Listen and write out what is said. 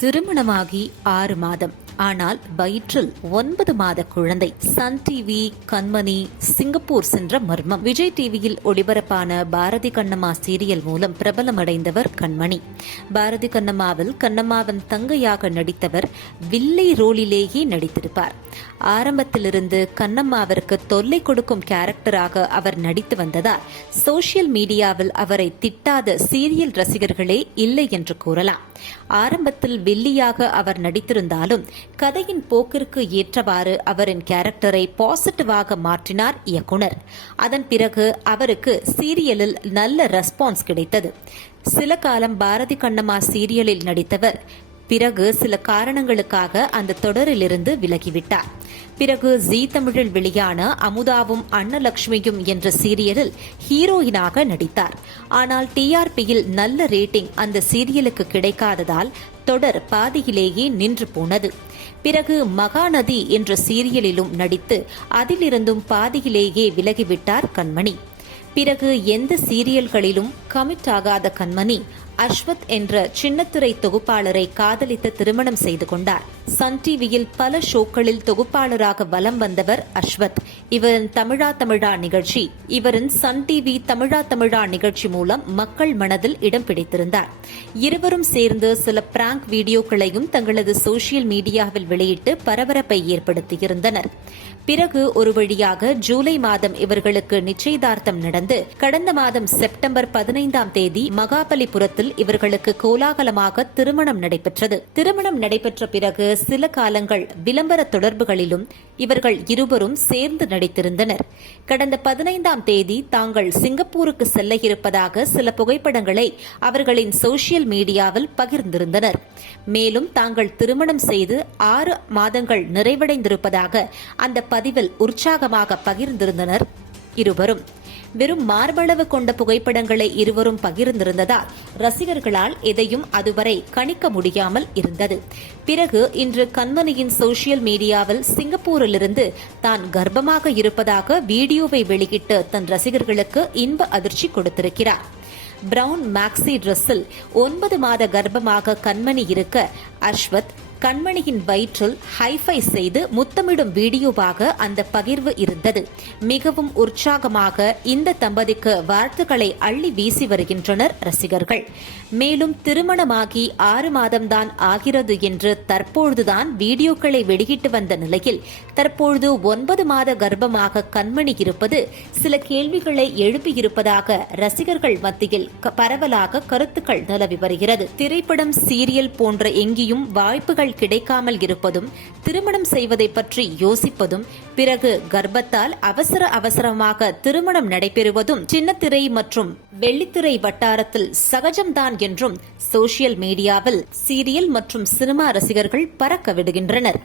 திருமணமாகி ஆறு மாதம். ஆனால் வயிற்றில் ஒன்பது மாத குழந்தை சன் டிவி கண்மணி சிங்கப்பூர் சென்ற மர்மம். விஜய் டிவியில் ஒளிபரப்பான பாரதி கண்ணம்மா சீரியல் மூலம் பிரபலமடைந்தவர் கண்மணி. பாரதி கண்ணம்மாவில் கண்ணம்மாவின் தங்கையாக நடித்தவர் வில்லை ரோலிலேயே நடித்திருப்பார். ஆரம்பத்திலிருந்து கண்ணம்மாவிற்கு தொல்லை கொடுக்கும் கேரக்டராக அவர் நடித்து வந்ததால் சோசியல் மீடியாவில் அவரை திட்டாத சீரியல் ரசிகர்களே இல்லை என்று கூறலாம். ஆரம்பத்தில் வில்லியாக அவர் நடித்திருந்தாலும் கதையின் போக்கிற்கு ஏற்றவாறு அவரின் கேரக்டரை பாசிட்டிவாக மாற்றினார் இயக்குனர். அதன் பிறகு அவருக்கு சீரியலில் நல்ல ரெஸ்பான்ஸ் கிடைத்தது. சில காலம் பாரதி கண்ணம்மா சீரியலில் நடித்தவர் பிறகு சில காரணங்களுக்காக அந்த தொடரிலிருந்து விலகிவிட்டார். பிறகு ஜீ தமிழில் வெளியான அமுதாவும் அன்னலக்ஷ்மியும் என்ற சீரியலில் ஹீரோயினாக நடித்தார். ஆனால் டிஆர்பியில் நல்ல ரேட்டிங் அந்த சீரியலுக்கு கிடைக்காததால் தொடர் பாதியிலேயே நின்று போனது. பிறகு மகாநதி என்ற சீரியலிலும் நடித்து அதிலிருந்தும் பாதியிலேயே விலகிவிட்டார் கண்மணி. பிறகு எந்த சீரியல்களிலும் கமிட் ஆகாத கண்மணி அஸ்வத் என்ற சின்னத்துறை தொகுப்பாளரை காதலித்து திருமணம் செய்து கொண்டார். சன் டிவியில் பல ஷோக்களில் தொகுப்பாளராக வலம் வந்தவர் அஸ்வத் இவரின் தமிழா தமிழா நிகழ்ச்சி இவரின் சன் டிவி தமிழா தமிழா நிகழ்ச்சி மூலம் மக்கள் மனதில் இடம் பிடித்திருந்தார். இருவரும் சேர்ந்து சில பிராங்க் வீடியோக்களையும் தங்களது சோசியல் மீடியாவில் வெளியிட்டு பரபரப்பை ஏற்படுத்தியிருந்தனர். பிறகு ஒரு வழியாக ஜூலை மாதம் இவர்களுக்கு நிச்சயதார்த்தம் நடந்து கடந்த மாதம் செப்டம்பர் பதினைந்தாம் தேதி மகாபலிபுரத்தில் இவர்களுக்கு கோலாகலமாக திருமணம் நடைபெற்றது. திருமணம் நடைபெற்ற பிறகு சில காலங்கள் விளம்பர தொடர்புகளிலும் இவர்கள் இருவரும் சேர்ந்து நடித்திருந்தனர். கடந்த பதினைந்தாம் தேதி தாங்கள் சிங்கப்பூருக்கு செல்ல இருப்பதாக சில புகைப்படங்களை அவர்களின் சோசியல் மீடியாவில் பகிர்ந்திருந்தனர். மேலும் தாங்கள் திருமணம் செய்து ஆறு மாதங்கள் நிறைவடைந்திருப்பதாக அந்த பதிவில் உற்சாகமாக பகிர்ந்திருந்தனர் இருவரும். வெறும் மார்பளவு கொண்ட புகைப்படங்களை இருவரும் பகிர்ந்திருந்ததால் ரசிகர்களால் எதையும் அதுவரை கணிக்க முடியாமல் இருந்தது. பிறகு இன்று கண்மணியின் சோசியல் மீடியாவில் சிங்கப்பூரிலிருந்து தான் கர்ப்பமாக இருப்பதாக வீடியோவை வெளியிட்டு தன் ரசிகர்களுக்கு இன்ப அதிர்ச்சி கொடுத்திருக்கிறார். பிரவுன் மேக்ஸி ட்ரெஸ்ஸில் ஒன்பது மாத கர்ப்பமாக கண்மணி இருக்க அஸ்வத் கண்மணியின் வயிற்றில் ஹைஃபை செய்து முத்தமிடும் வீடியோவாக அந்த பகிர்வு இருந்தது. மிகவும் உற்சாகமாக இந்த தம்பதிக்கு வார்த்தைகளை அள்ளி வீசி வருகின்றனர் ரசிகர்கள். மேலும் திருமணமாகி ஆறு மாதம்தான் ஆகிறது என்று தற்பொழுதுதான் வீடியோக்களை வெளியிட்டு வந்த நிலையில் தற்பொழுது ஒன்பது மாத கர்ப்பமாக கண்மணி இருப்பது சில கேள்விகளை எழுப்பியிருப்பதாக ரசிகர்கள் மத்தியில் பரவலாக கருத்துக்கள் நிலவி வருகிறது. திரைப்படம் சீரியல் போன்ற எங்கேயும் வாய்ப்புகள் வாய்ப்புகள் கிடைக்காமல் இருப்பதும் திருமணம் செய்வதை பற்றி யோசிப்பதும் பிறகு கர்ப்பத்தால் அவசர அவசரமாக திருமணம் நடைபெறுவதும் சின்னத்திரை மற்றும் வெள்ளித்திரை வட்டாரத்தில் சகஜம்தான் என்றும் சோசியல் மீடியாவில் சீரியல் மற்றும் சினிமா ரசிகர்கள் பறக்க விடுகின்றனர்.